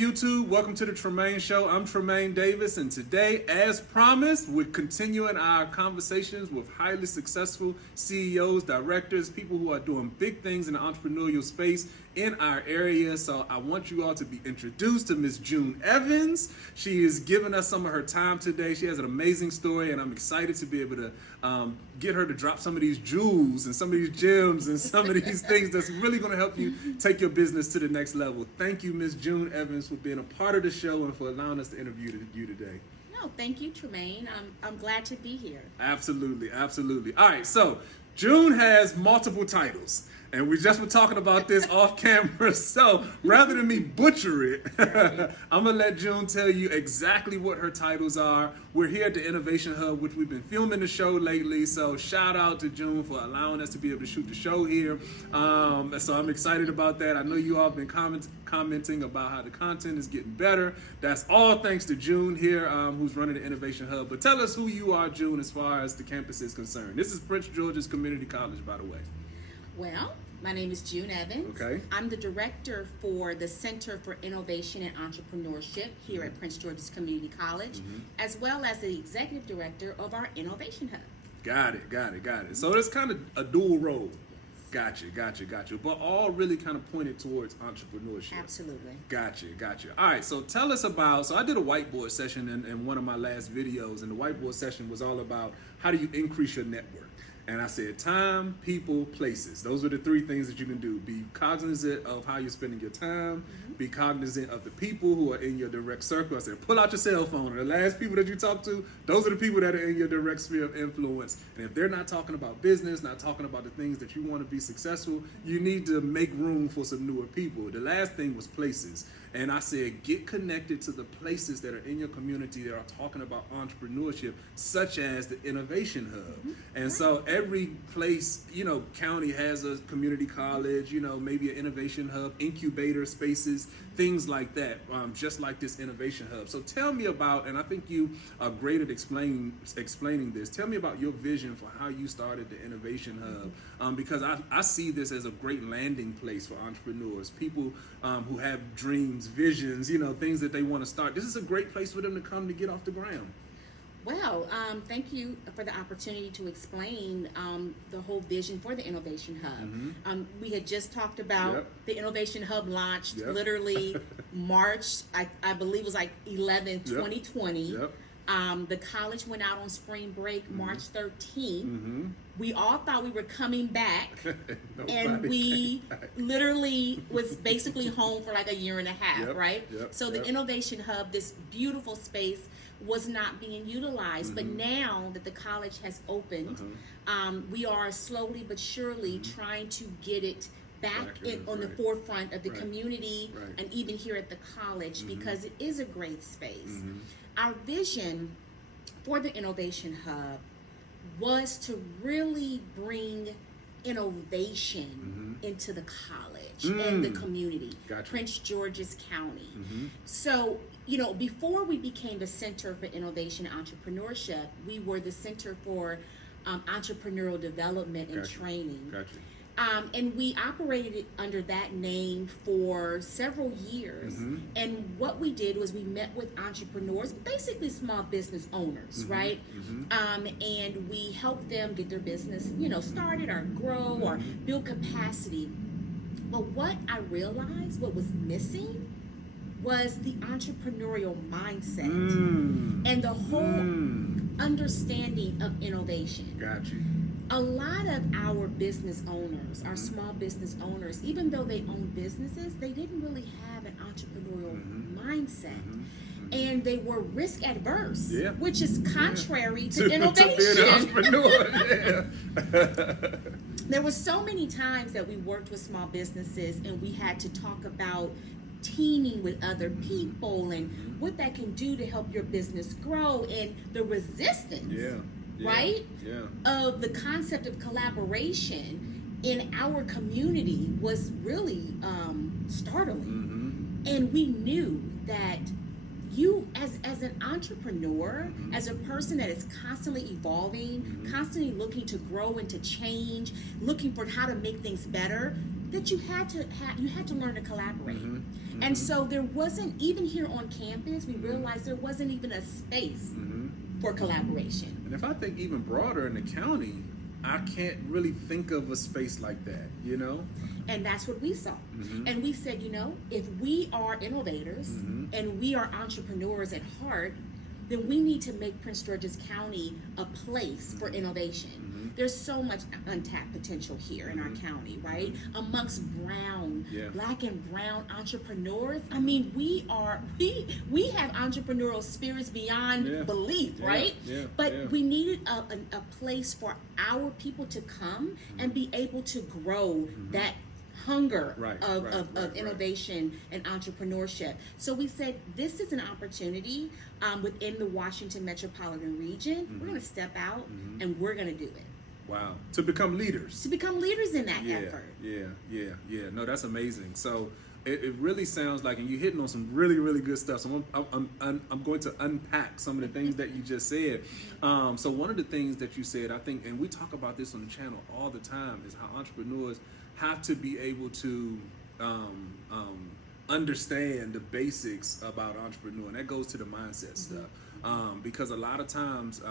YouTube, welcome to the Tremain Show. I'm Tremain Davis, and today, as promised, we're continuing our conversations with highly successful CEOs, directors, people who are doing big things in the entrepreneurial space in our area. So I want you all to be introduced to Miss June Evans. She is giving us some of her time today. She has an amazing story, and I'm excited to be able to get her to drop some of these jewels and some of these gems and some of these things that's really going to help you take your business to the next level. Thank you, Miss June Evans, for being a part of the show and for allowing us to interview you today. No, thank you, Tremain. I'm glad to be here. Absolutely, absolutely. All right, so June has multiple titles. And we just were talking about this off camera, so rather than me butcher it, I'm gonna let June tell you exactly what her titles are. We're here at the Innovation Hub, which we've been filming the show lately, so shout out to June for allowing us to be able to shoot the show here. So I'm excited about that. I know you all have been commenting about how the content is getting better. That's all thanks to June here, who's running the Innovation Hub. But tell us who you are, June, as far as the campus is concerned. This is Prince George's Community College, by the way. Well, my name is June Evans. Okay. I'm the director for the Center for Innovation and Entrepreneurship here at Prince George's Community College, as well as the executive director of our Innovation Hub. Got it. So it's kind of a dual role. Gotcha. But all really kind of pointed towards entrepreneurship. Absolutely. Gotcha. All right, so tell us about, so I did a whiteboard session in one of my last videos, and the whiteboard session was all about how do you increase your network? And I said time, people, places. Those are the three things that you can do. Be cognizant of how you're spending your time. Be cognizant of the people who are in your direct circle. I said, pull out your cell phone. The last people that you talk to, those are the people that are in your direct sphere of influence. And if they're not talking about business, not talking about the things that you want to be successful, you need to make room for some newer people. The last thing was places. And I said, get connected to the places that are in your community that are talking about entrepreneurship, such as the Innovation Hub. And so every place, county has a community college, maybe an Innovation Hub, incubator spaces, things like that, just like this Innovation Hub. So tell me about, and I think you are great at explaining this, tell me about your vision for how you started the Innovation Hub, because I see this as a great landing place for entrepreneurs, people who have dreams, visions, things that they want to start. This is a great place for them to come to get off the ground. Well, thank you for the opportunity to explain the whole vision for the Innovation Hub. We had just talked about the Innovation Hub launched literally March, I believe it was like 11, 2020. The college went out on spring break March 13th. We all thought we were coming back, and we literally was basically home for like a year and a half, right? So the Innovation Hub, this beautiful space, was not being utilized. But now that the college has opened, we are slowly but surely trying to get it back on the forefront of the community and even here at the college, because it is a great space. Our vision for the Innovation Hub was to really bring innovation into the college and the community, Prince George's County. So, before we became the Center for Innovation and Entrepreneurship, we were the Center for Entrepreneurial Development and Training. And we operated under that name for several years. And what we did was we met with entrepreneurs, basically small business owners, right? And we helped them get their business, started or grow or build capacity. But what I realized, what was missing, was the entrepreneurial mindset and the whole understanding of innovation. A lot of our business owners, our small business owners, even though they own businesses, they didn't really have an entrepreneurial mindset. And they were risk adverse, which is contrary to innovation. To be an entrepreneur, There were so many times that we worked with small businesses and we had to talk about teaming with other people and what that can do to help your business grow, and the resistance, right, of the concept of collaboration in our community was really startling. And we knew that you as an entrepreneur, as a person that is constantly evolving, constantly looking to grow and to change, looking for how to make things better, that you had to learn to collaborate. And so there wasn't, even here on campus, we realized there wasn't even a space for collaboration. And if I think even broader in the county, I can't really think of a space like that, you know? And that's what we saw. And we said, you know, if we are innovators and we are entrepreneurs at heart, then we need to make Prince George's County a place for innovation. There's so much untapped potential here in our county, right? Amongst black and brown entrepreneurs. I mean, we have entrepreneurial spirits beyond belief, right? But we needed a place for our people to come and be able to grow that hunger of innovation and entrepreneurship. So we said, this is an opportunity within the Washington metropolitan region. We're going to step out and we're going to do it. Wow. To become leaders. To become leaders in that effort. Yeah. No, that's amazing. So it really sounds like, and you're hitting on some really, really good stuff. So I'm going to unpack some of the things that you just said. So one of the things that you said, I think, and we talk about this on the channel all the time, is how entrepreneurs have to be able to understand the basics about entrepreneur, and that goes to the mindset stuff. Because a lot of times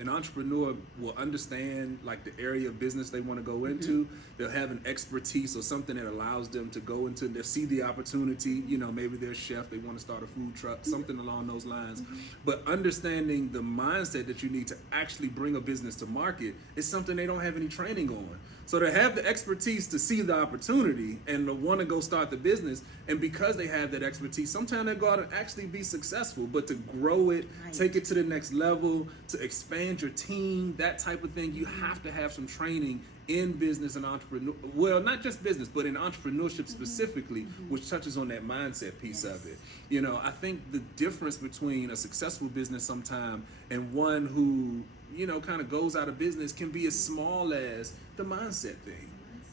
an entrepreneur will understand like the area of business they want to go into. They'll have an expertise or something that allows them to go into, they'll see the opportunity, you know, maybe they're a chef, they want to start a food truck, something along those lines. But understanding the mindset that you need to actually bring a business to market is something they don't have any training on. So to have the expertise to see the opportunity and to want to go start the business, and because they have that expertise, sometimes they go out and actually be successful, but to grow it, take it to the next level, to expand your team, that type of thing, you have to have some training in business and entrepreneur, well, not just business, but in entrepreneurship specifically, which touches on that mindset piece of it. You know, I think the difference between a successful business sometime and one who, you know, kind of goes out of business can be as small as the mindset thing.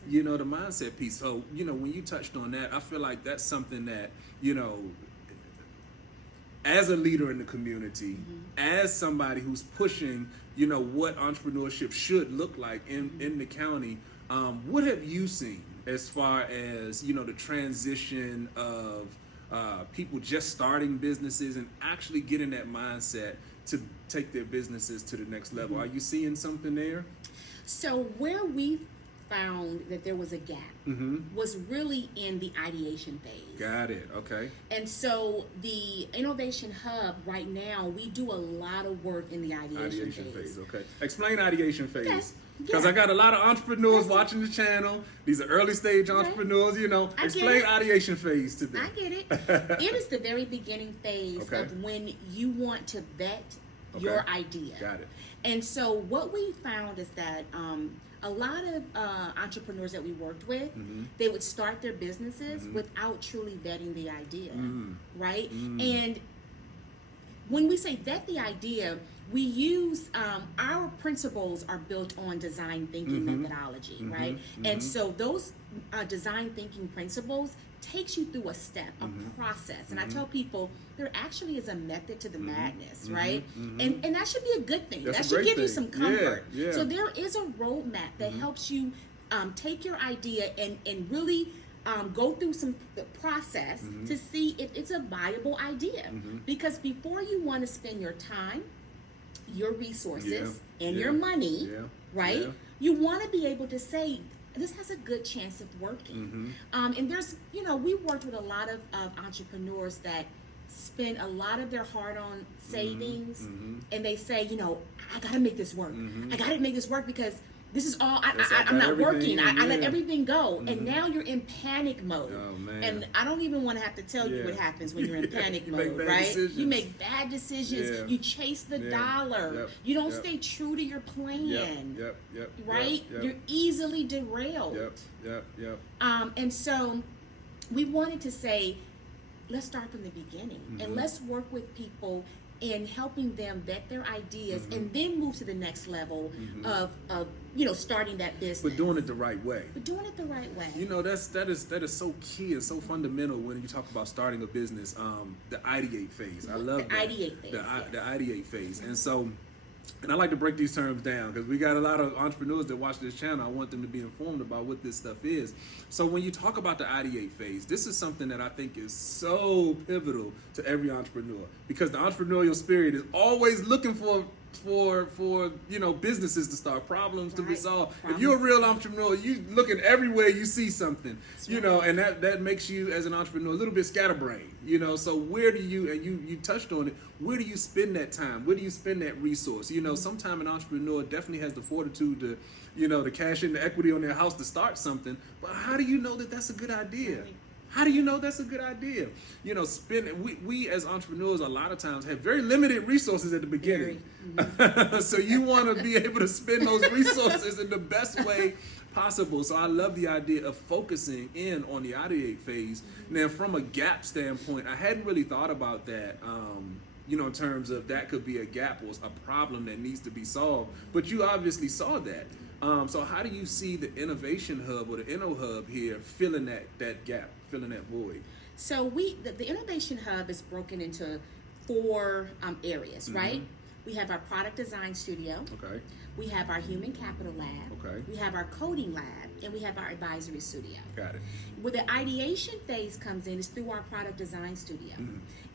You know, the mindset piece. So, you know, when you touched on that, I feel like that's something that, you know, as a leader in the community, as somebody who's pushing, you know, what entrepreneurship should look like in the county, what have you seen as far as, you know, the transition of people just starting businesses and actually getting that mindset to take their businesses to the next level? Are you seeing something there? So where we found that there was a gap was really in the ideation phase. Got it. Okay. And so the Innovation Hub right now, we do a lot of work in the ideation phase. Okay. Explain ideation phase. Because I got a lot of entrepreneurs watching the channel. These are early stage entrepreneurs, you know. Explain ideation phase to them. I get it. It is the very beginning phase of when you want to vet your idea. Got it. And so what we found is that a lot of entrepreneurs that we worked with, they would start their businesses without truly vetting the idea, right? And when we say vet the idea, we use our principles are built on design thinking methodology, right? And so those design thinking principles takes you through a step, a process. And I tell people there actually is a method to the madness, right? And that should be a good thing. That should give you some comfort. So there is a roadmap that helps you take your idea and really go through some process to see if it's a viable idea. Because before you want to spend your time, your resources, and your money, right? You want to be able to say, this has a good chance of working. And there's, you know, we worked with a lot of entrepreneurs that spend a lot of their hard-earned savings, and they say, you know, I got to make this work. I got to make this work because this is all, I'm not working. I let everything go. And now you're in panic mode. Oh, man. And I don't even want to have to tell you what happens when you're in panic mode, right? Decisions. You make bad decisions. You chase the dollar. You don't stay true to your plan. Right? You're easily derailed. And so we wanted to say, let's start from the beginning and let's work with people in helping them vet their ideas and then move to the next level of starting that business. But doing it the right way. That is so key and so fundamental when you talk about starting a business. The ideate phase. I love the ideate phase. The ideate phase. And so, and I like to break these terms down because we got a lot of entrepreneurs that watch this channel. I want them to be informed about what this stuff is. So when you talk about the ideate phase, this is something that I think is so pivotal to every entrepreneur, because the entrepreneurial spirit is always looking for businesses to start, problems to resolve. If you're a real entrepreneur, you looking everywhere you see something, and that makes you as an entrepreneur a little bit scatterbrained, so where do you, and you touched on it, where do you spend that time? Where do you spend that resource? Sometimes an entrepreneur definitely has the fortitude to, to cash in the equity on their house to start something, but how do you know that that's a good idea? How do you know that's a good idea? We as entrepreneurs a lot of times have very limited resources at the beginning. So you want to be able to spend those resources in the best way possible. So I love the idea of focusing in on the ideate phase. Now, from a gap standpoint, I hadn't really thought about that. In terms of that could be a gap or a problem that needs to be solved. But you obviously saw that. So how do you see the innovation hub or the Inno Hub here filling that gap, filling that void? So the innovation hub is broken into 4 areas, right? We have our product design studio. Okay. We have our human capital lab. Okay. We have our coding lab, and we have our advisory studio. Got it. Where the ideation phase comes in is through our product design studio.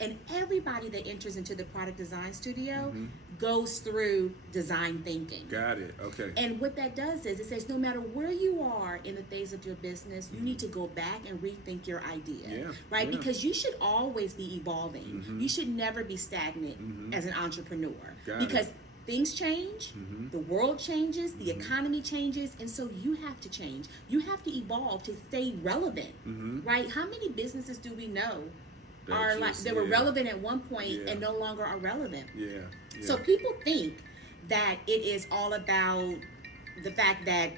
And everybody that enters into the product design studio goes through design thinking. Got it. Okay. And what that does is it says no matter where you are in the phase of your business, you need to go back and rethink your idea. Right? Yeah. Because you should always be evolving. You should never be stagnant as an entrepreneur. Because things change, the world changes, the economy changes, and so you have to change. You have to evolve to stay relevant, right? How many businesses do we know they were relevant at one point and no longer are relevant? So people think that it is all about the fact that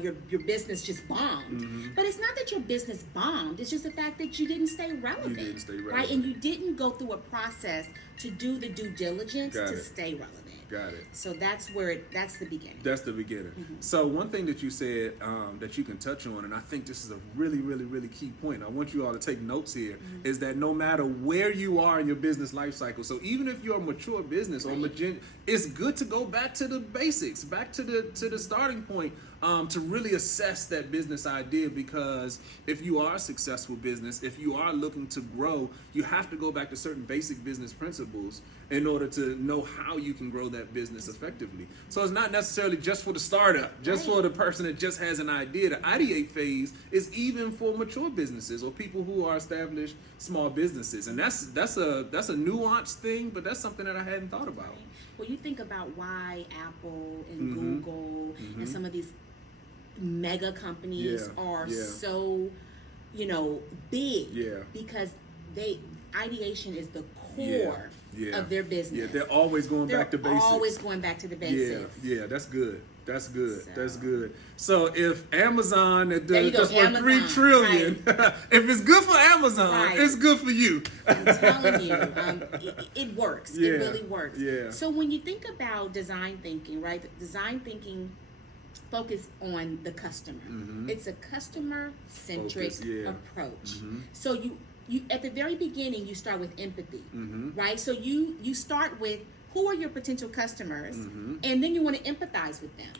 your business just bombed. But it's not that your business bombed. It's just the fact that you didn't stay relevant. Right? And you didn't go through a process to do the due diligence to stay relevant. Got it. So that's the beginning. That's the beginning. So one thing that you said that you can touch on, and I think this is a really, really, really key point. I want you all to take notes here, is that no matter where you are in your business life cycle, so even if you're a mature business or it's good to go back to the basics, back to the starting point, to really assess that business idea, because if you are a successful business, if you are looking to grow, you have to go back to certain basic business principles in order to know how you can grow that business effectively. So it's not necessarily just for the startup, just for the person that just has an idea. The ideate phase is even for mature businesses or people who are established small businesses, and that's a nuanced thing, but that's something that I hadn't thought about. Well, you think about why Apple and Google and some of these mega companies are so big, because ideation is the core of their business. They're always going back to basics. Always going back to the basics. That's good. That's good. So if Amazon that's worth $3 trillion, if it's good for Amazon, it's good for you. I'm telling you, it works. It really works. So when you think about design thinking, right? Design thinking focus on the customer. It's a customer-centric approach. So you at the very beginning, you start with empathy, right? So you start with who are your potential customers, and then you want to empathize with them.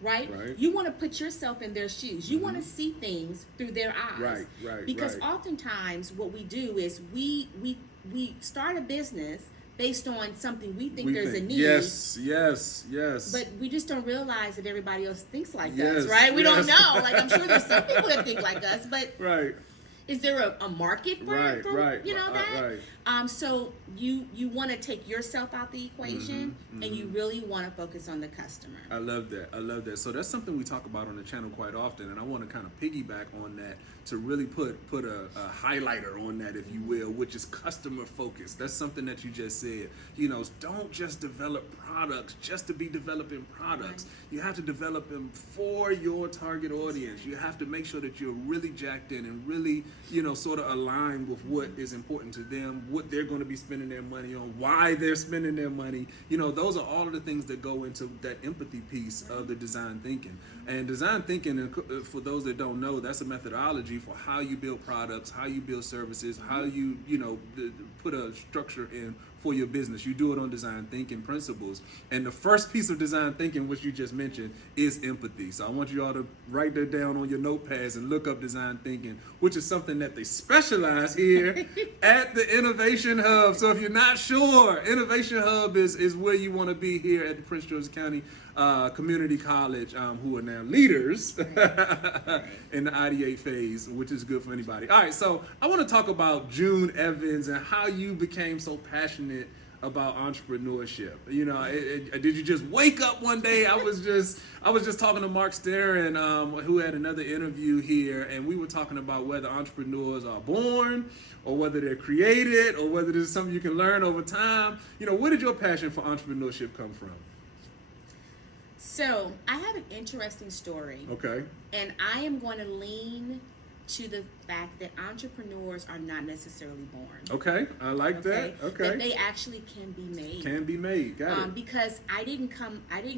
Right? You want to put yourself in their shoes. You want to see things through their eyes. Because oftentimes what we do is we start a business based on something we think there's a need. Yes. But we just don't realize that everybody else thinks like us, right? We don't know. Like, I'm sure there's some people that think like us, but is there a market for that? So you want to take yourself out the equation, and you really want to focus on the customer. I love that. So that's something we talk about on the channel quite often, and I want to kind of piggyback on that to really put a highlighter on that, if you will, which is customer focus. That's something that you just said. Don't just develop products just to be developing products. You have to develop them for your target audience. You have to make sure that you're really jacked in and really sort of align with what is important to them, what they're going to be spending their money on, why they're spending their money. Those are all of the things that go into that empathy piece of the design thinking. And design thinking, for those that don't know, that's a methodology for how you build products, how you build services, how you, put a structure in for your business. You do it on design thinking principles. And the first piece of design thinking, which you just mentioned, is empathy. So I want you all to write that down on your notepads and look up design thinking, which is something that they specialize here at the Innovation Hub. So if you're not sure, Innovation Hub is where you want to be here at the Prince George's County Community College, who are now leaders in the ideate phase, which is good for anybody. All right, so I want to talk about June Evans and how you became so passionate about entrepreneurship. Did you just wake up one day? I was just talking to Mark Sterren, who had another interview here, and we were talking about whether entrepreneurs are born or whether they're created or whether there's something you can learn over time. Where did your passion for entrepreneurship come from? So I have an interesting story. Okay. And I am going to lean to the fact that entrepreneurs are not necessarily born. Okay, I like that. Okay. That they actually can be made. Can be made. Got it. Because I didn't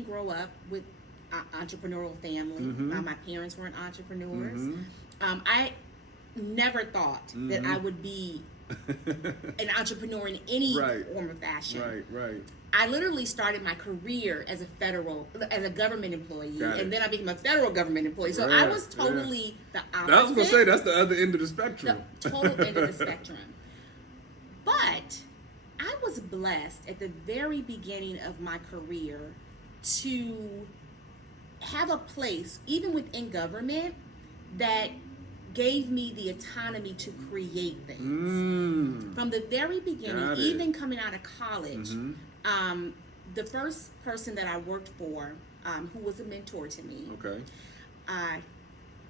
grow up with an entrepreneurial family. Mm-hmm. My parents weren't entrepreneurs. Mm-hmm. I never thought mm-hmm. that I would be an entrepreneur in any form or fashion. Right. I literally started my career as a government employee, and then I became a federal government employee. So I was totally the opposite. I was going to say, that's the other end of the spectrum. The total end of the spectrum. But I was blessed at the very beginning of my career to have a place, even within government, that gave me the autonomy to create things. From the very beginning, even coming out of college, the first person that I worked for, who was a mentor to me,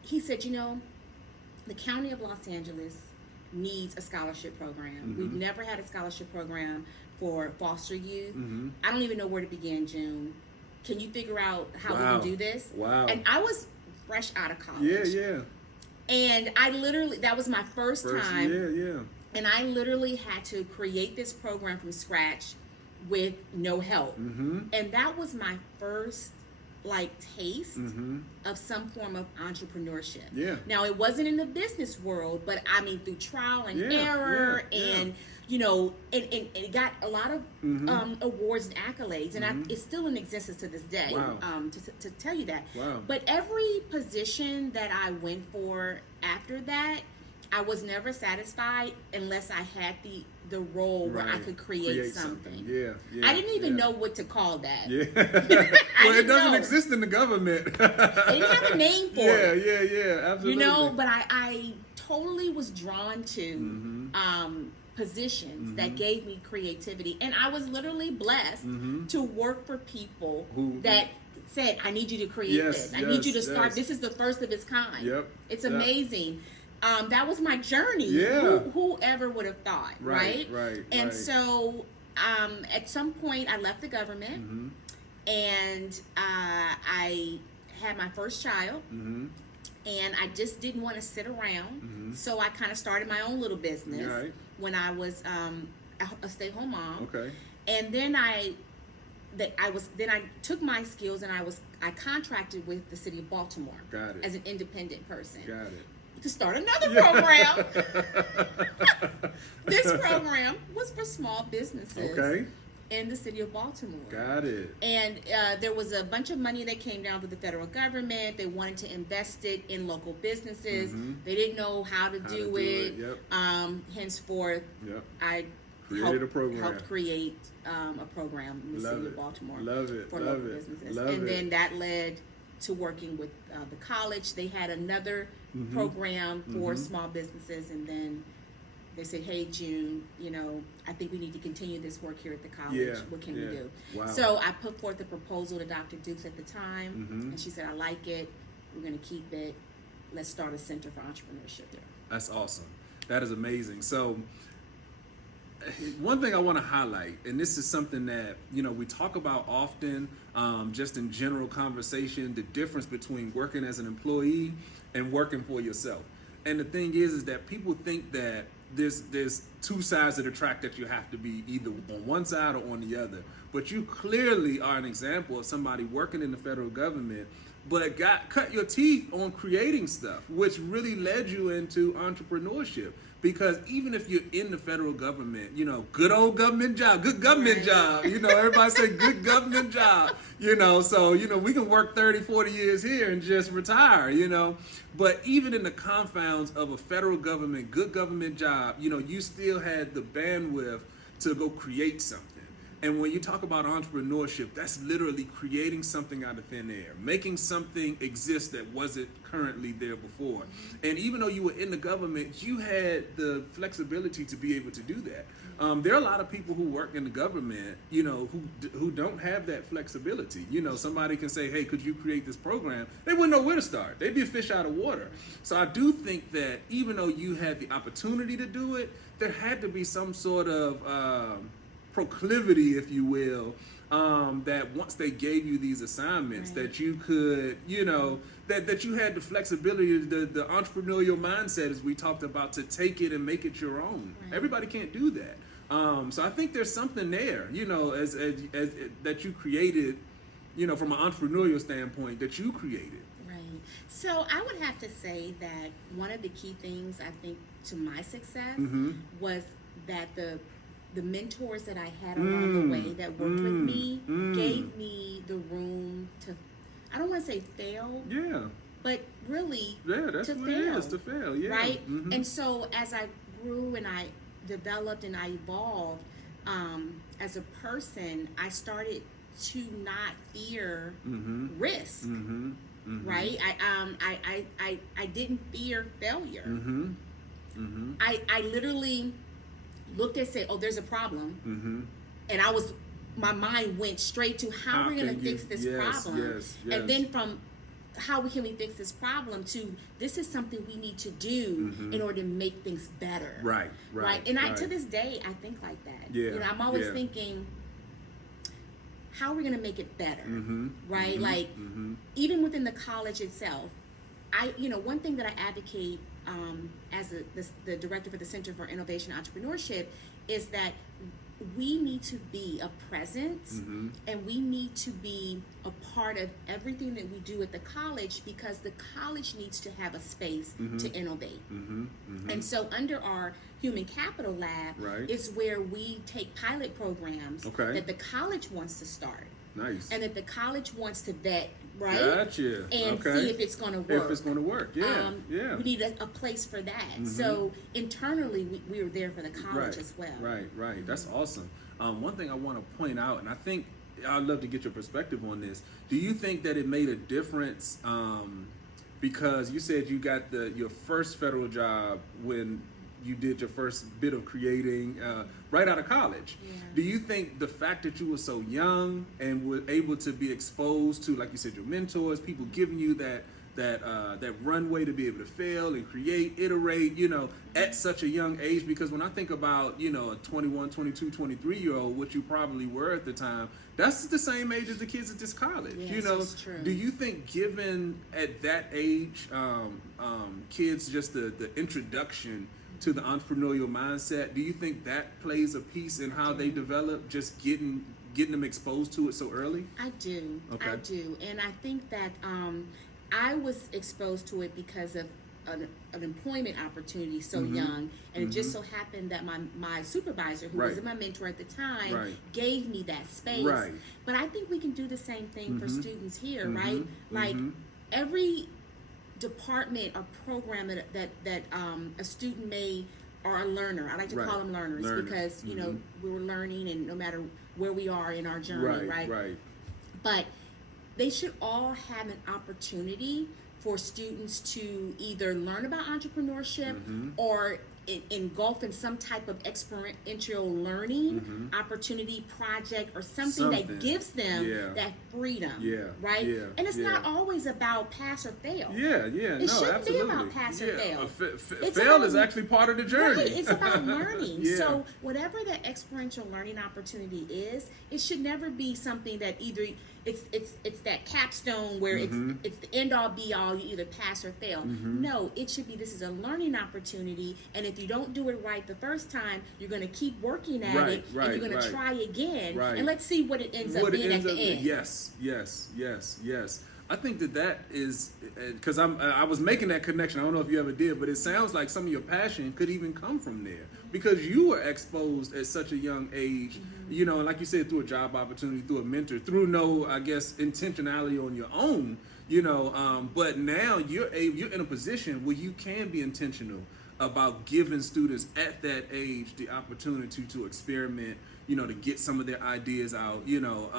he said, the County of Los Angeles needs a scholarship program. We've never had a scholarship program for foster youth. I don't even know where to begin, June. Can you figure out how we can do this? Wow. And I was fresh out of college. Yeah. And I literally, that was my first time. Yeah. And I literally had to create this program from scratch with no help. And that was my first taste of some form of entrepreneurship. Yeah. Now, it wasn't in the business world, but I mean through trial and error and it got a lot of awards and accolades, and it's still in existence to this day. Wow. To tell you that. Wow. But every position that I went for after that, I was never satisfied unless I had the role where I could create something. Yeah. I didn't even know what to call that. Yeah. Well, it doesn't exist in the government. They didn't have a name for it. Yeah, absolutely. But I totally was drawn to positions that gave me creativity, and I was literally blessed to work for people that said, I need you to create this. I need you to start. This is the first of its kind. Yep. It's amazing. That was my journey. Yeah. Whoever would have thought, right? And so at some point I left the government and I had my first child, and I just didn't want to sit around. So I kind of started my own little business when I was a stay-at-home mom. Okay. And then I took my skills and I contracted with the city of Baltimore as an independent person. Got it. To start another program. This program was for small businesses in the city of Baltimore. Got it. And there was a bunch of money that came down to the federal government. They wanted to invest it in local businesses. They didn't know how to do it. Yep. Henceforth, I helped create a program in the city of Baltimore for local businesses. Then that led to working with the college. They had another program for small businesses, and then they said, hey, June, I think we need to continue this work here at the college. What can we do? Wow. So I put forth a proposal to Dr. Dukes at the time, and she said, I like it. We're going to keep it. Let's start a center for entrepreneurship here. That's awesome. That is amazing. So one thing I want to highlight, and this is something that we talk about often, just in general conversation, the difference between working as an employee and working for yourself. And the thing is that people think that there's two sides of the track that you have to be either on one side or on the other. But you clearly are an example of somebody working in the federal government, but cut your teeth on creating stuff, which really led you into entrepreneurship. Because even if you're in the federal government, you know, good old government job, good government job, you know, everybody say good government job, you know, so, you know, we can work 30, 40 years here and just retire, you know. But even in the confounds of a federal government, good government job, you know, you still had the bandwidth to go create something. And when you talk about entrepreneurship, that's literally creating something out of thin air, making something exist that wasn't currently there before. And even though you were in the government, you had the flexibility to be able to do that. There are a lot of people who work in the government, you know, who don't have that flexibility. You know, somebody can say, hey, could you create this program? They wouldn't know where to start. They'd be a fish out of water. So I do think that even though you had the opportunity to do it, there had to be some sort of proclivity, if you will, that once they gave you these assignments, that you could, you know, that you had the flexibility, the entrepreneurial mindset, as we talked about, to take it and make it your own. Everybody can't do that. So I think there's something there, you know, as that you created, you know, from an entrepreneurial standpoint, that you created. Right. So I would have to say that one of the key things, I think, to my success was that the mentors that I had along the way that worked with me gave me the room to, I don't want to say fail, but really that's to what fail. It is, to fail, right? And so as I grew and I developed and I evolved as a person, I started to not fear risk, right? I didn't fear failure. I literally looked and said, oh, there's a problem. And my mind went straight to how we're going to fix this problem. And then from how can we fix this problem to this is something we need to do in order to make things better. Right. And to this day, I think like that. You know, I'm always thinking, how are we going to make it better? Right? Like, even within the college itself, one thing that I advocate as the director for the Center for Innovation and Entrepreneurship is that we need to be a presence and we need to be a part of everything that we do at the college, because the college needs to have a space to innovate. And so under our Human Capital Lab is where we take pilot programs that the college wants to start. Nice. And that the college wants to vet, right? Gotcha. And see if it's going to work. If it's going to work, we need a place for that. So internally, we were there for the college as well. Right. That's awesome. One thing I want to point out, and I think I'd love to get your perspective on this. Do you think that it made a difference? Because you said you got your first federal job when you did your first bit of creating right out of college. Do you think the fact that you were so young and were able to be exposed to, like you said, your mentors, people giving you that runway to be able to fail and create, iterate, you know, at such a young age? Because when I think about, you know, a 21, 22, 23-year-old, which you probably were at the time, that's the same age as the kids at this college. Yes, you know, it's true. Do you think given at that age, kids just the introduction to the entrepreneurial mindset, do you think that plays a piece in how they develop, just getting them exposed to it so early? I do. Okay. I do. And I think that I was exposed to it because of an employment opportunity so young, and it just so happened that my supervisor, who was my mentor at the time, gave me that space. But I think we can do the same thing for students here, right? Like every department or program that a student may, or a learner, I like to call them learners because you know we're learning, and no matter where we are in our journey, right? But they should all have an opportunity for students to either learn about entrepreneurship or engulf in some type of experiential learning opportunity, project, or something that gives them that freedom, right? And it's not always about pass or fail. It shouldn't be about pass or fail. Fail is actually part of the journey. It's about learning. So whatever that experiential learning opportunity is, it should never be something that either it's that capstone where it's the end all be all. You either pass or fail. No, it should be, this is a learning opportunity, and if you don't do it right the first time, you're going to keep working at it, and you're going to try again, and let's see what it ends up being at the end. Yes. I think that is, because I was making that connection. I don't know if you ever did, but it sounds like some of your passion could even come from there, because you were exposed at such a young age, you know, and like you said, through a job opportunity, through a mentor, through no, I guess, intentionality on your own, you know, but now you're in a position where you can be intentional about giving students at that age the opportunity to experiment, you know, to get some of their ideas out, you know,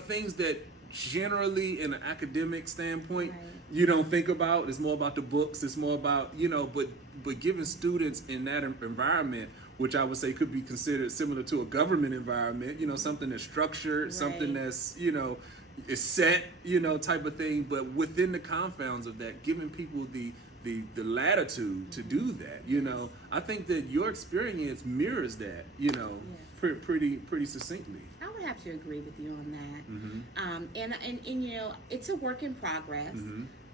things that generally in an academic standpoint you don't think about. It's more about the books, it's more about, you know, but giving students in that environment, which I would say could be considered similar to a government environment, you know, something that's structured, something that's, you know, is set, you know, type of thing, but within the confounds of that, giving people the latitude to do that, you know. I think that your experience mirrors that, you know, pretty succinctly. I would have to agree with you on that. And you know, it's a work in progress.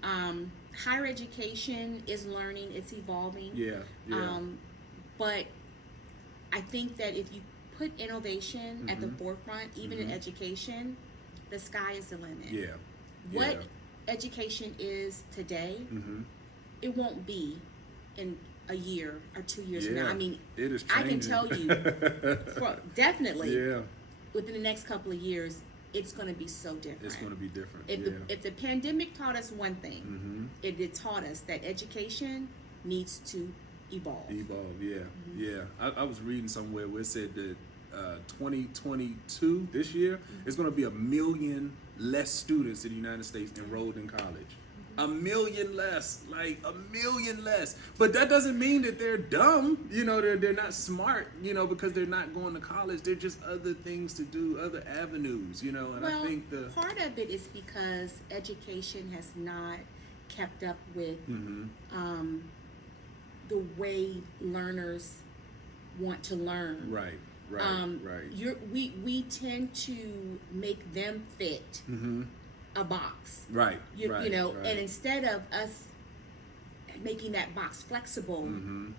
Higher education is learning, it's evolving. But I think that if you put innovation at the forefront, even in education, the sky is the limit. What education is today, it won't be in a year or 2 years from now. I mean, it is I can tell you, definitely, within the next couple of years, it's going to be so different. It's going to be different. If the pandemic taught us one thing, it taught us that education needs to evolve. I was reading somewhere where it said that 2022, this year, is going to be 1 million less students in the United States enrolled in college. 1 million less, like 1 million less. But that doesn't mean that they're dumb, you know, they're not smart, you know, because they're not going to college. They're just other things to do, other avenues, you know. And I think part of it is because education has not kept up with the way learners want to learn. Right. We tend to make them fit a box, you know, and instead of us making that box flexible and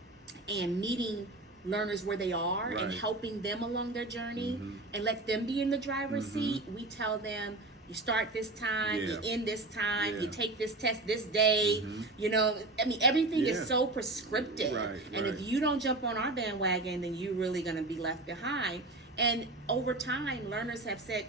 meeting learners where they are and helping them along their journey and let them be in the driver's seat, we tell them, you start this time, you end this time, you take this test this day, you know, I mean, everything is so prescriptive, and if you don't jump on our bandwagon, then you're really going to be left behind. And over time, learners have said,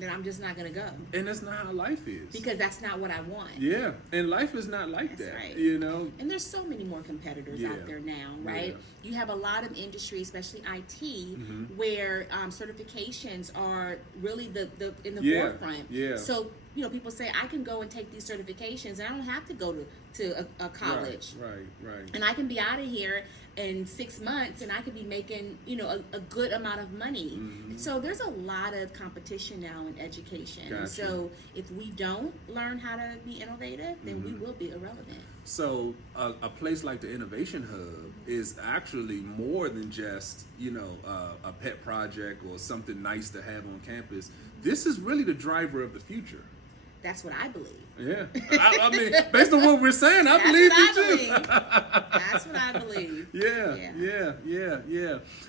then I'm just not going to go. And that's not how life is. Because that's not what I want. Yeah, and life is not like that's that, you know. And there's so many more competitors out there now, right? You have a lot of industry, especially IT, where certifications are really in the forefront. So, you know, people say, I can go and take these certifications, and I don't have to go to a college. Right. And I can be out of here in 6 months, and I could be making, you know, a good amount of money. So there's a lot of competition now in education. Gotcha. So if we don't learn how to be innovative, then we will be irrelevant. So a place like the Innovation Hub is actually more than just, you know, a pet project or something nice to have on campus. This is really the driver of the future. That's what I believe. Yeah. I mean, based on what we're saying, I believe you too. That's what I believe. Yeah.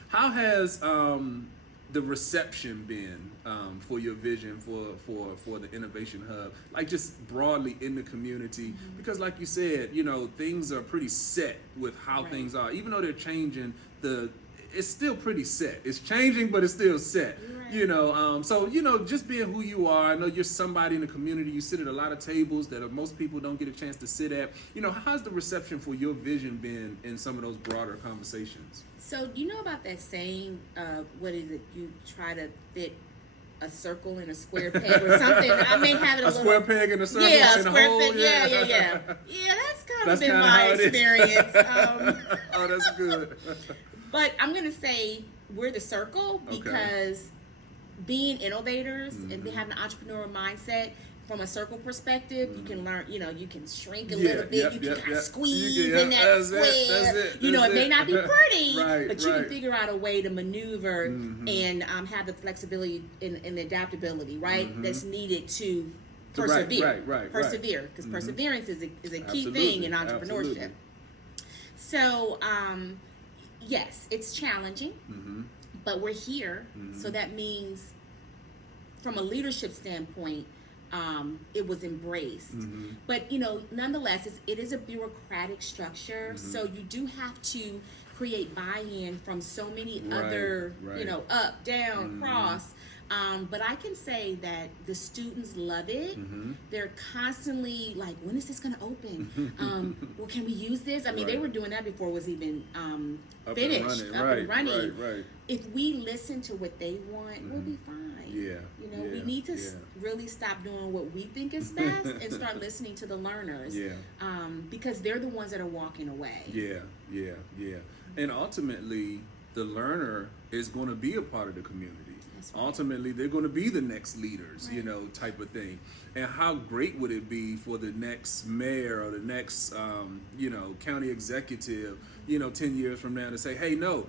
How has the reception been for your vision for the Innovation Hub, like just broadly in the community? Because like you said, you know, things are pretty set with how things are. Even though they're changing, it's still pretty set. It's changing, but it's still set. You know, so, you know, just being who you are, I know you're somebody in the community, you sit at a lot of tables that most people don't get a chance to sit at. You know, how's the reception for your vision been in some of those broader conversations? So, you know about that saying, what is it, you try to fit a circle in a square peg or something? I may have it a little... square peg in a circle in a hole? Peg, yeah, that's kind of been my experience. Oh, that's good. But I'm going to say we're the circle because being innovators and having an entrepreneurial mindset, from a circle perspective, you can learn, you can shrink a Yeah, little bit, you can kind of squeeze in that square. That's It may not be pretty, Right, but you can figure out a way to maneuver and have the flexibility and the adaptability, right, that's needed to persevere. Persevere, because perseverance is a key thing in entrepreneurship. Absolutely. So, yes, it's challenging, but we're here. So that means, from a leadership standpoint, it was embraced. But, nonetheless, it is a bureaucratic structure. So you do have to create buy-in from so many other, up, down, cross. But I can say that the students love it. They're constantly like, when is this going to open? Well, can we use this? I mean, they were doing that before it was even finished, up and running. If we listen to what they want, we'll be fine. We need to really stop doing what we think is best and start listening to the learners. Because they're the ones that are walking away. And ultimately, the learner is going to be a part of the community. Right. Ultimately, they're going to be the next leaders, type of thing. And how great would it be for the next mayor or the next, county executive, 10 years from now to say, hey, no,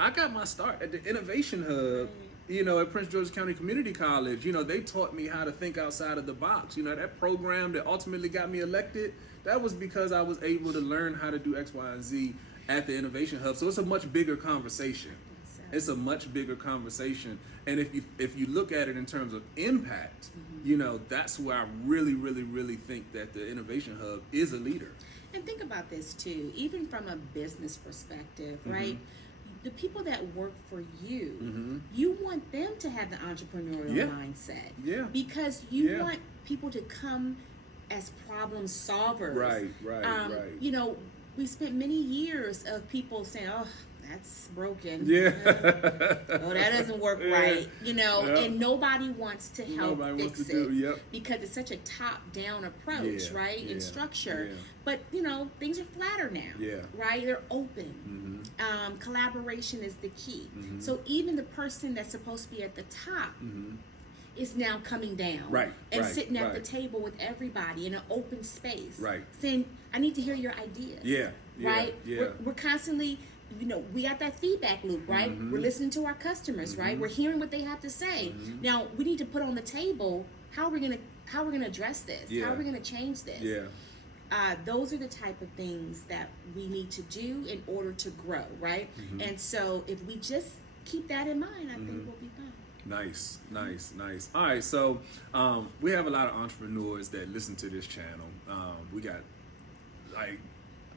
I got my start at the Innovation Hub, at Prince George's County Community College. They taught me how to think outside of the box. That program that ultimately got me elected, that was because I was able to learn how to do X, Y, and Z at the Innovation Hub. So it's a much bigger conversation. It's a much bigger conversation. And if you look at it in terms of impact, that's where I really, really, really think that the Innovation Hub is a leader. And think about this too, even from a business perspective, right? The people that work for you, you want them to have the entrepreneurial mindset. Because you want people to come as problem solvers. Right. We spent many years of people saying, oh, that's broken. Oh, that doesn't work right. And nobody wants to help fix it because it's such a top-down approach, right? And structure. But, things are flatter now, right? They're open. Collaboration is the key. So even the person that's supposed to be at the top is now coming down and sitting at the table with everybody in an open space, saying, I need to hear your ideas. We're constantly, we got that feedback loop, right? We're listening to our customers, right? We're hearing what they have to say. Now we need to put on the table how we're gonna address this, how are we gonna change this. Those are the type of things that we need to do in order to grow, right? And so if we just keep that in mind, I think we'll be fine. Nice. All right, so we have a lot of entrepreneurs that listen to this channel. We got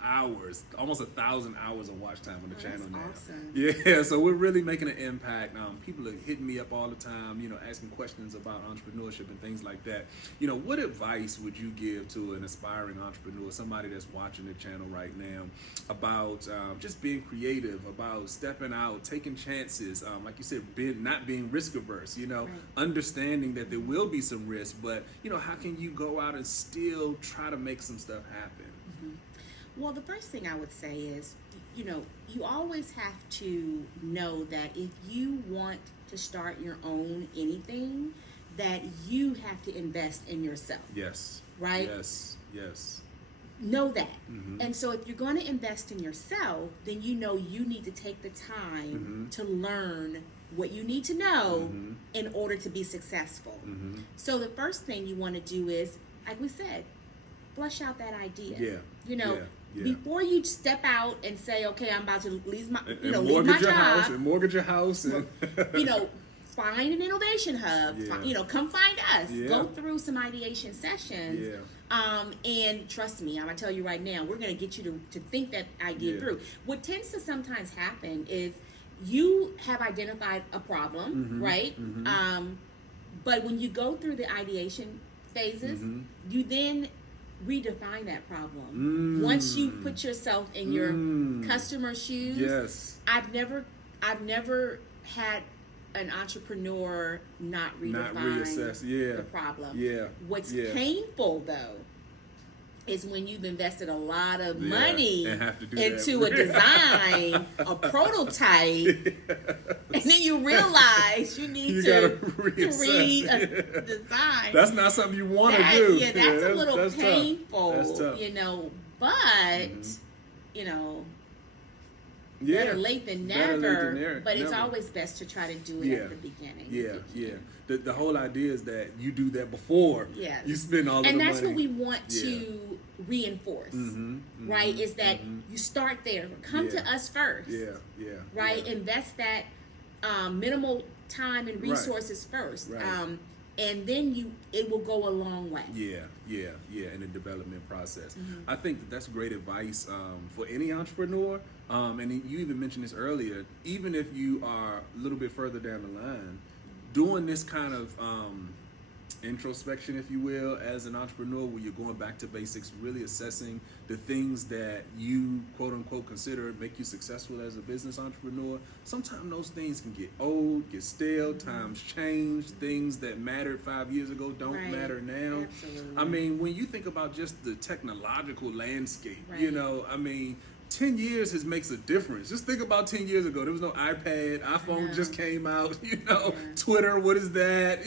hours, almost 1,000 hours of watch time on the channel now. Awesome. Yeah, so we're really making an impact. People are hitting me up all the time, asking questions about entrepreneurship and things like that. What advice would you give to an aspiring entrepreneur, somebody that's watching the channel right now, about just being creative, about stepping out, taking chances, like you said, not being risk averse, understanding that there will be some risk, but how can you go out and still try to make some stuff happen? Well, the first thing I would say is, you always have to know that if you want to start your own anything, that you have to invest in yourself. Yes. Right? Yes. Know that. And so if you're going to invest in yourself, then you need to take the time to learn what you need to know in order to be successful. So the first thing you want to do is, like we said, flush out that idea. Before you step out and say, okay, I'm about to leave my, leave my job, and mortgage your house, and find an innovation hub. Come find us. Go through some ideation sessions. And trust me, I'm gonna tell you right now, we're gonna get you to think that idea through. What tends to sometimes happen is you have identified a problem, right? But when you go through the ideation phases, you then redefine that problem. Once you put yourself in your customer's shoes, I've never had an entrepreneur not reassess the problem. What's painful though is when you've invested a lot of money into a design, a prototype, and then you you realize you need to read a design. That's not something you want to do. Yeah, that's a little that's painful, That's tough. But better late than never. But it's always best to try to do it at the beginning. Yeah. The whole idea is that you do that before you spend all of the money. And that's what we want to reinforce, right? Is that you start there. Come to us first. Right? Invest that minimal time and resources first. Right. And then it will go a long way. In the development process. I think that's great advice for any entrepreneur. And you even mentioned this earlier. Even if you are a little bit further down the line, doing this kind of introspection, if you will, as an entrepreneur, where you're going back to basics, really assessing the things that you quote unquote consider make you successful as a business entrepreneur. Sometimes those things can get old, get stale, times change, things that mattered 5 years ago don't matter now. Absolutely. I mean, when you think about just the technological landscape, 10 years makes a difference. Just think about 10 years ago. There was no iPad, iPhone just came out, Twitter, what is that?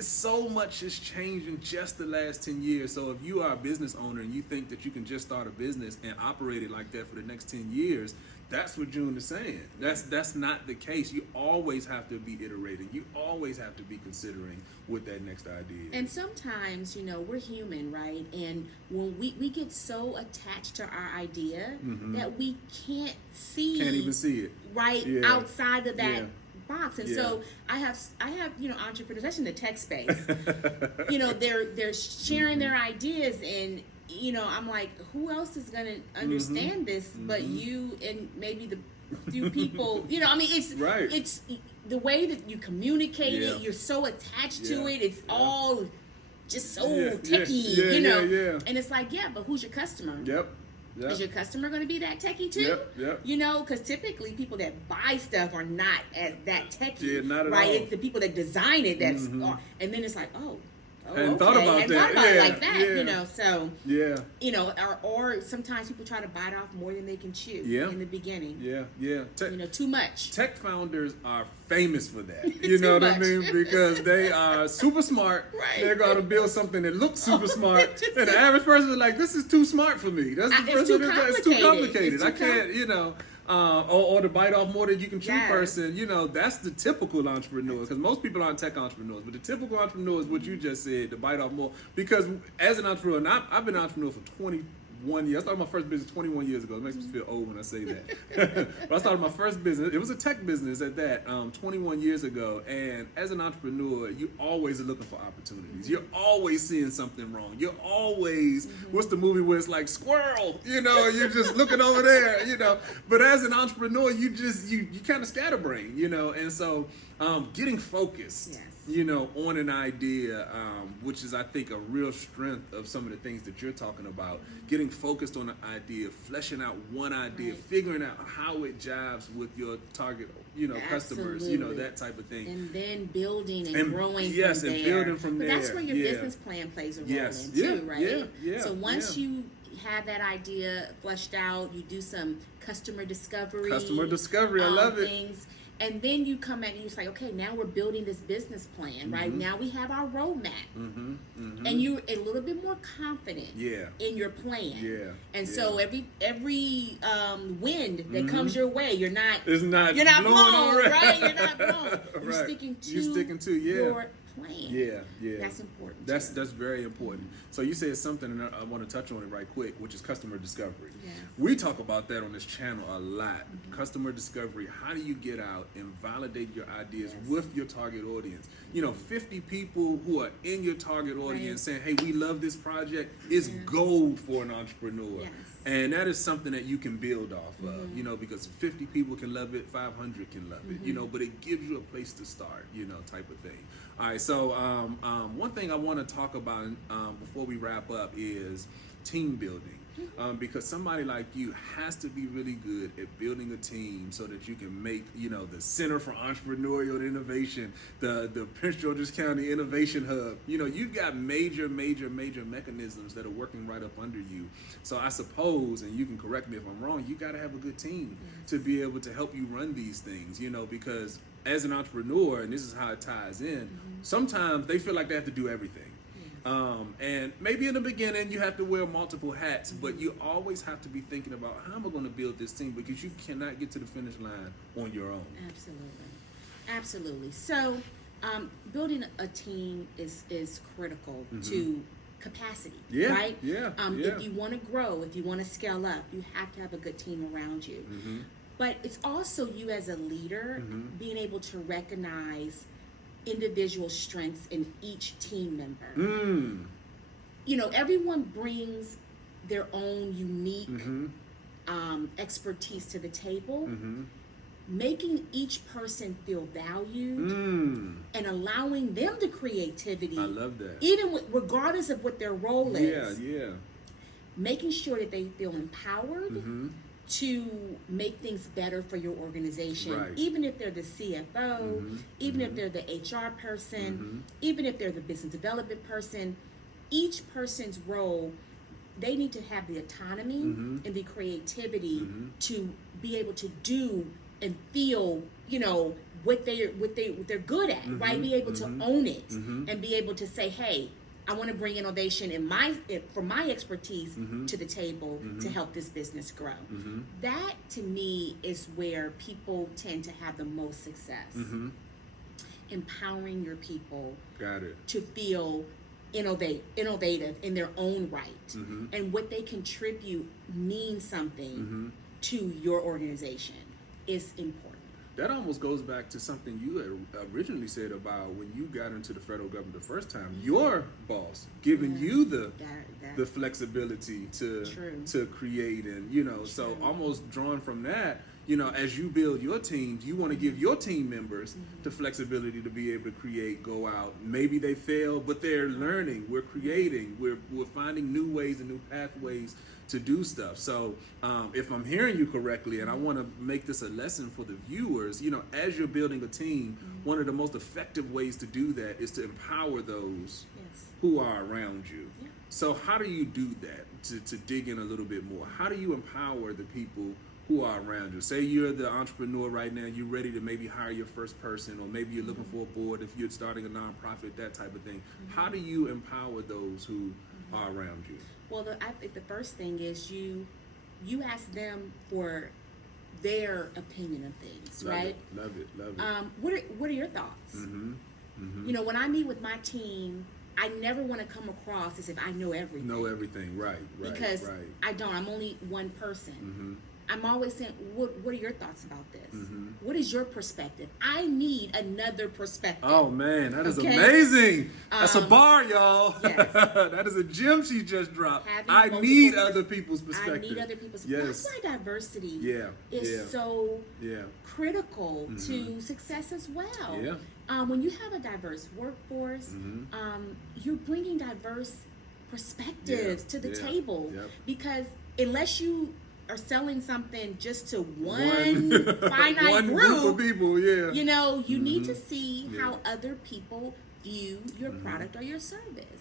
So much has changed in just the last 10 years. So if you are a business owner and you think that you can just start a business and operate it like that for the next 10 years, that's what June is saying. That's not the case. You always have to be iterating. You always have to be considering what that next idea is. And sometimes, we're human, right? And when we get so attached to our idea that we can't even see it right outside of that box. And so I have entrepreneurs, especially in the tech space, they're sharing their ideas, and I'm like, who else is going to understand this but you and maybe the few people, it's the way that you communicate it, you're so attached to it, it's all just so techie, and it's like, but who's your customer? Is your customer going to be that techie too? Because typically people that buy stuff are not as that techie, not at right? all. It's the people that design it that's, and then it's like, and thought about that. Like that, so or sometimes people try to bite off more than they can chew in the beginning. Too much. Tech founders are famous for that. You know what I mean? Because they are super smart. Right. They're going to build something that looks super smart, and the average person is like, "This is too smart for me. That's the it's too complicated. I can't, or to bite off more than you can chew person, that's the typical entrepreneur, because most people aren't tech entrepreneurs, but the typical entrepreneur is what you just said, to bite off more. Because as an entrepreneur, and I've been an entrepreneur for 21 years. I started my first business 21 years ago. It makes me feel old when I say that. But I started my first business. It was a tech business at that, 21 years ago. And as an entrepreneur, you always are looking for opportunities. You're always seeing something wrong. You're always, what's the movie where it's like, squirrel, you're just looking over there, But as an entrepreneur, you kind of scatterbrain, And so getting focused. On an idea, which is, I think, a real strength of some of the things that you're talking about. Getting focused on an idea, fleshing out one idea, figuring out how it jives with your target, customers, that type of thing. And then building and growing from there. And building from there. But that's where your business plan plays a role in too, right? So once you have that idea fleshed out, you do some customer discovery. I love it. And then you come in and you're like, okay, now we're building this business plan, right? Now we have our roadmap. And you're a little bit more confident in your plan. And so every wind that comes your way, you're not blown, right? You're not blown. You're sticking to your plan. That's important. That's very important. So you said something, and I want to touch on it right quick, which is customer discovery. We talk about that on this channel a lot. Customer discovery. How do you get out and validate your ideas with your target audience? 50 people who are in your target audience saying, "Hey, we love this project," is gold for an entrepreneur. And that is something that you can build off of, because 50 people can love it, 500 can love it, but it gives you a place to start, type of thing. All right, so one thing I want to talk about before we wrap up is team building. because somebody like you has to be really good at building a team so that you can make, the Center for Entrepreneurial Innovation, the Prince George's County Innovation Hub. You've got major mechanisms that are working right up under you. So I suppose, and you can correct me if I'm wrong, you got to have a good team to be able to help you run these things, because as an entrepreneur, and this is how it ties in, sometimes they feel like they have to do everything. And maybe in the beginning you have to wear multiple hats, but you always have to be thinking about, how am I going to build this team? Because you cannot get to the finish line on your own. Absolutely. So building a team is critical to capacity, right? If you want to grow, if you want to scale up, you have to have a good team around you. But it's also you as a leader being able to recognize individual strengths in each team member. Everyone brings their own unique expertise to the table. Making each person feel valued and allowing them the creativity. I love that. Even regardless of what their role is. Making sure that they feel empowered to make things better for your organization, even if they're the CFO, even if they're the HR person, even if they're the business development person. Each person's role, they need to have the autonomy and the creativity to be able to do and feel, what they're good at, right? Be able to own it and be able to say, hey, I want to bring innovation from my expertise to the table to help this business grow. That, to me, is where people tend to have the most success. Empowering your people to feel innovative in their own right, and what they contribute means something to your organization is important. That almost goes back to something you had originally said about when you got into the federal government the first time. Your boss giving you the flexibility to create, and so almost drawn from that. As you build your teams, you want to give your team members the flexibility to be able to create, go out. Maybe they fail, but they're learning. We're creating. We're finding new ways and new pathways to do stuff. So if I'm hearing you correctly, and I want to make this a lesson for the viewers, as you're building a team, one of the most effective ways to do that is to empower those who are around you. So how do you do that? To dig in a little bit more, how do you empower the people who are around you? Say you're the entrepreneur right now, you're ready to maybe hire your first person, or maybe you're looking for a board if you're starting a nonprofit, that type of thing. How do you empower those who are around you? Well, I think the first thing is you ask them for their opinion of things, right? Love it. What are your thoughts? When I meet with my team, I never want to come across as if I know everything. Right. Because I don't. I'm only one person. I'm always saying, what are your thoughts about this? What is your perspective? I need another perspective. Oh, man, that is amazing. That's a bar, y'all. Yes. That is a gem she just dropped. I need other people's perspective. I need other people's perspective. Yes. That's why diversity is so critical to success as well. When you have a diverse workforce, you're bringing diverse perspectives to the table. Because unless you are selling something just to one finite group of people, you need to see how other people view your product or your service.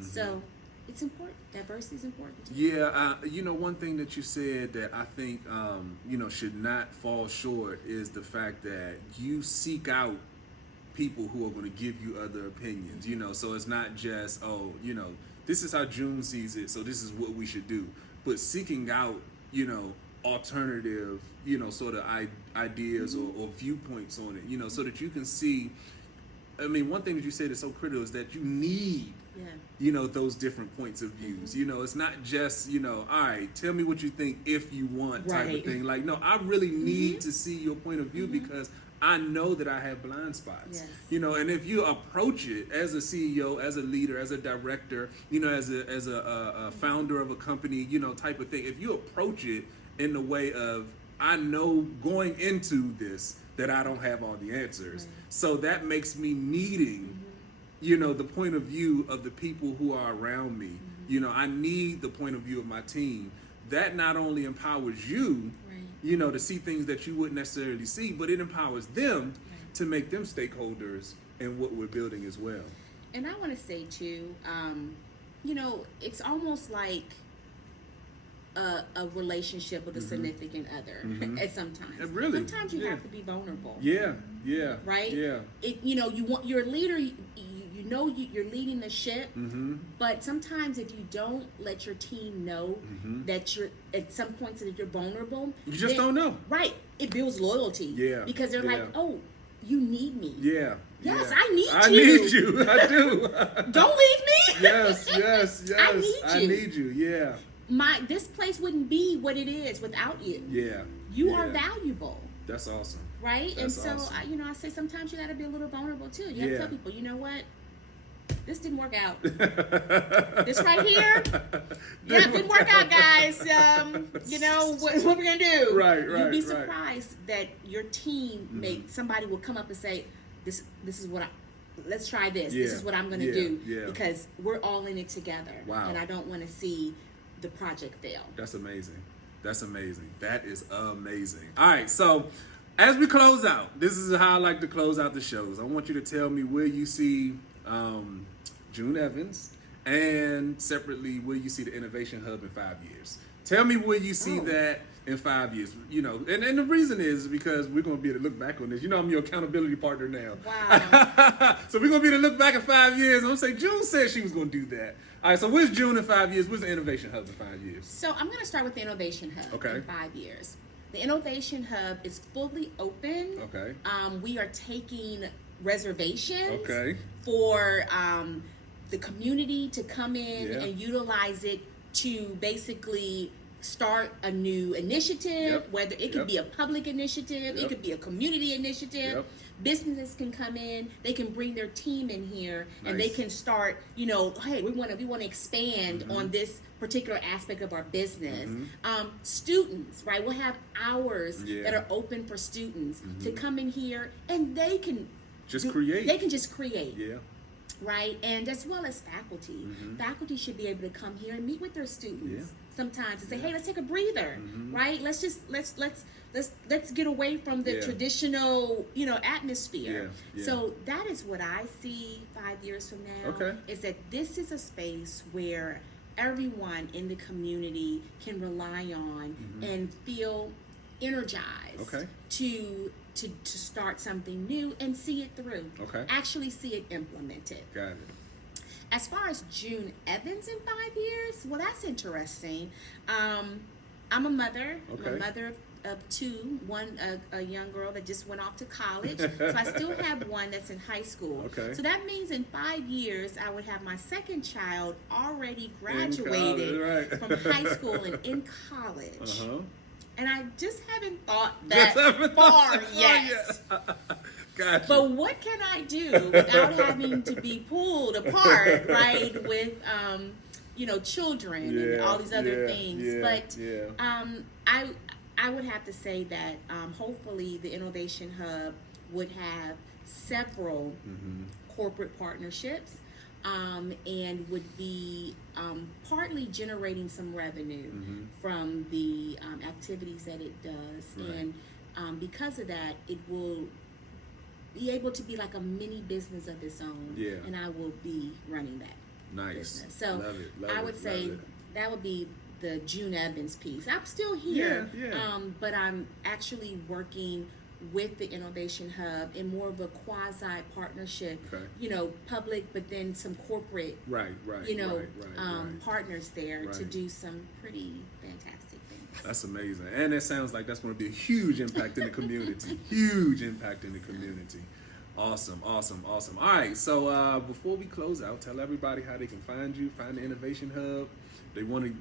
So it's important. Diversity is important too. One thing that you said that I think should not fall short is the fact that you seek out people who are going to give you other opinions. So it's not just this is how June sees it, so this is what we should do, but seeking out alternative, sort of ideas or viewpoints on it, so that you can see. I mean, one thing that you said is so critical is that you need, those different points of views. It's not just, all right, tell me what you think if you want type of thing. Like, no, I really need to see your point of view because I know that I have blind spots, and if you approach it as a CEO, as a leader, as a director, as a founder of a company, type of thing, if you approach it in the way of, I know going into this that I don't have all the answers. So that makes me needing, the point of view of the people who are around me, I need the point of view of my team. That not only empowers you, to see things that you wouldn't necessarily see, but it empowers them to make them stakeholders in what we're building as well. And I want to say too, it's almost like a relationship with a significant other at sometimes. Really? Sometimes you have to be vulnerable. Yeah. Right? Yeah. You're a leader, you're leading the ship, but sometimes if you don't let your team know that you're at some points that you're vulnerable, you just don't know. Right. It builds loyalty. Yeah. Because they're like, oh, you need me. Yeah. Yes, I need you. I need you. I do. Don't leave me. Yes. I need you. Yeah. This place wouldn't be what it is without you. Yeah. You are valuable. That's awesome. Right? That's and so, awesome. I say sometimes you got to be a little vulnerable too. You have to tell people, you know what? This didn't work out. This right here, didn't work out, guys. What we're going to do? Right. You'd be surprised that your team somebody will come up and say, this is what let's try this. This is what I'm going to do because we're all in it together. Wow. And I don't want to see the project fail. That's amazing. That is amazing. All right, so as we close out, this is how I like to close out the shows. I want you to tell me where you see June Evans, and separately, where you see the Innovation Hub in 5 years. Tell me where you see that in 5 years. And the reason is because we're going to be able to look back on this. I'm your accountability partner now. Wow. So we're going to be able to look back at 5 years. I'm going to say, June said she was going to do that. All right, so where's June in 5 years? Where's the Innovation Hub in 5 years? So I'm going to start with the Innovation Hub in 5 years. The Innovation Hub is fully open. Okay. We are taking reservations for the community to come in and utilize it to basically start a new initiative, whether it could be a public initiative, it could be a community initiative. Businesses can come in, they can bring their team in here, and they can start, hey, we want to expand on this particular aspect of our business. Students, right? We'll have hours that are open for students to come in here, and they can create. They can just create. Yeah. Right, and as well as faculty. Faculty should be able to come here and meet with their students sometimes and say, hey, let's take a breather, right? Let's get away from the traditional, atmosphere. Yeah. So that is what I see 5 years from now. Is that this is a space where everyone in the community can rely on and feel energized to start something new and see it through. Actually see it implemented. Got it. As far as June Evans in 5 years, well, that's interesting. I'm a mother. I'm a mother of two. One, a young girl that just went off to college. So I still have one that's in high school. So that means in 5 years, I would have my second child already graduated from high school and in college. And I just haven't thought that far yet. Gotcha. But what can I do without having to be pulled apart, right, with, children and all these other things? But I would have to say that hopefully the Innovation Hub would have several corporate partnerships and would be partly generating some revenue from the activities that it does. And because of that, it will be able to be like a mini business of its own. And I will be running that business. So Love it. I would say that would be the June Evans piece. I'm still here, but I'm actually working with the Innovation Hub in more of a quasi partnership, public, but then some corporate, partners there to do some pretty fantastic things. That's amazing. And it sounds like that's going to be a huge impact in the community. Huge impact in the community. Awesome. All right, so before we close out, tell everybody how they can find you, find the Innovation Hub.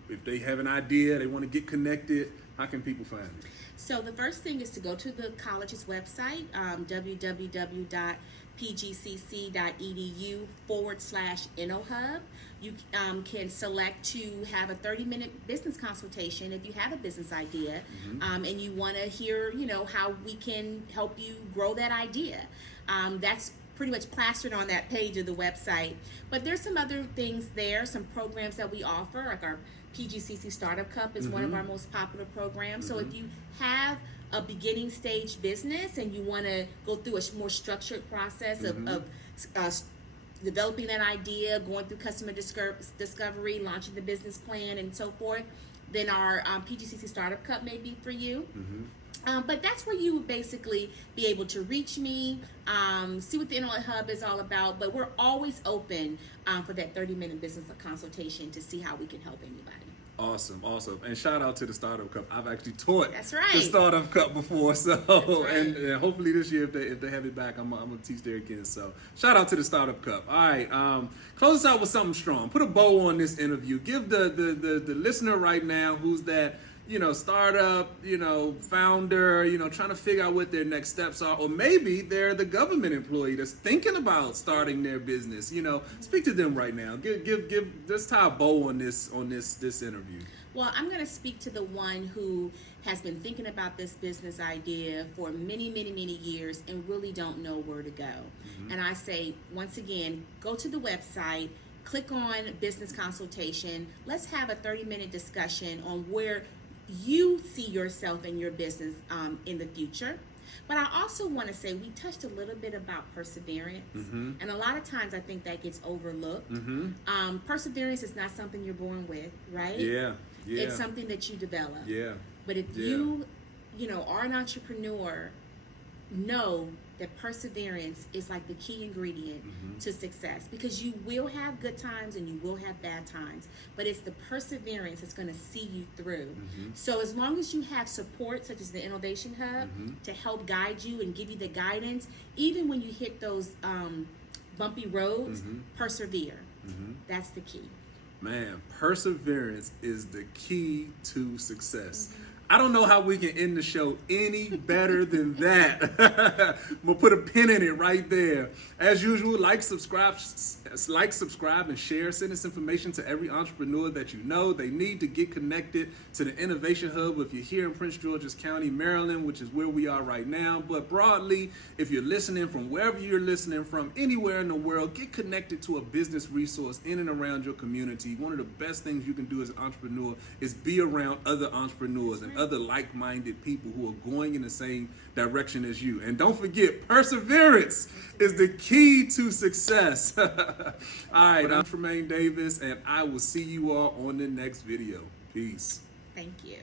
If they have an idea, they want to get connected, how can people find you? So the first thing is to go to the college's website, www.pgcc.edu/InnoHub. You can select to have a 30-minute business consultation if you have a business idea and you want to hear, how we can help you grow that idea. That's pretty much plastered on that page of the website. But there's some other things there, some programs that we offer, like our PGCC Startup Cup is one of our most popular programs. So if you have a beginning stage business and you want to go through a more structured process of developing that idea, going through customer discovery, launching the business plan, and so forth, then our PGCC Startup Cup may be for you. But that's where you would basically be able to reach me, see what the Internet Hub is all about. But we're always open for that 30-minute business consultation to see how we can help anybody. Awesome, awesome. And shout out to the Startup Cup. I've actually taught That's right. the Startup Cup before. So, right. and hopefully this year, if they have it back, I'm going to teach there again. So shout out to the Startup Cup. All right, close us out with something strong. Put a bow on this interview. Give the listener right now who's that, startup, founder, trying to figure out what their next steps are, or maybe they're the government employee that's thinking about starting their business. Speak to them right now. Let's tie a bow on this interview. Well, I'm going to speak to the one who has been thinking about this business idea for many, many, many years and really don't know where to go. And I say, once again, go to the website, click on business consultation. Let's have a 30-minute discussion on where you see yourself and your business in the future. But I also want to say we touched a little bit about perseverance, and a lot of times I think that gets overlooked. Perseverance is not something you're born with, right? Yeah. It's something that you develop. Yeah. But if you are an entrepreneur, know that perseverance is like the key ingredient to success, because you will have good times and you will have bad times, but it's the perseverance that's going to see you through. So as long as you have support such as the Innovation Hub to help guide you and give you the guidance, even when you hit those bumpy roads, persevere. That's the key. Man, perseverance is the key to success. I don't know how we can end the show any better than that. I'm gonna put a pin in it right there. As usual, like, subscribe, and share. Send this information to every entrepreneur that you know. They need to get connected to the Innovation Hub if you're here in Prince George's County, Maryland, which is where we are right now. But broadly, if you're listening from wherever you're listening from, anywhere in the world, get connected to a business resource in and around your community. One of the best things you can do as an entrepreneur is be around other entrepreneurs and other like-minded people who are going in the same direction as you. And don't forget, perseverance is the key to success. All right, I'm Tremain Davis, and I will see you all on the next video. Peace. Thank you.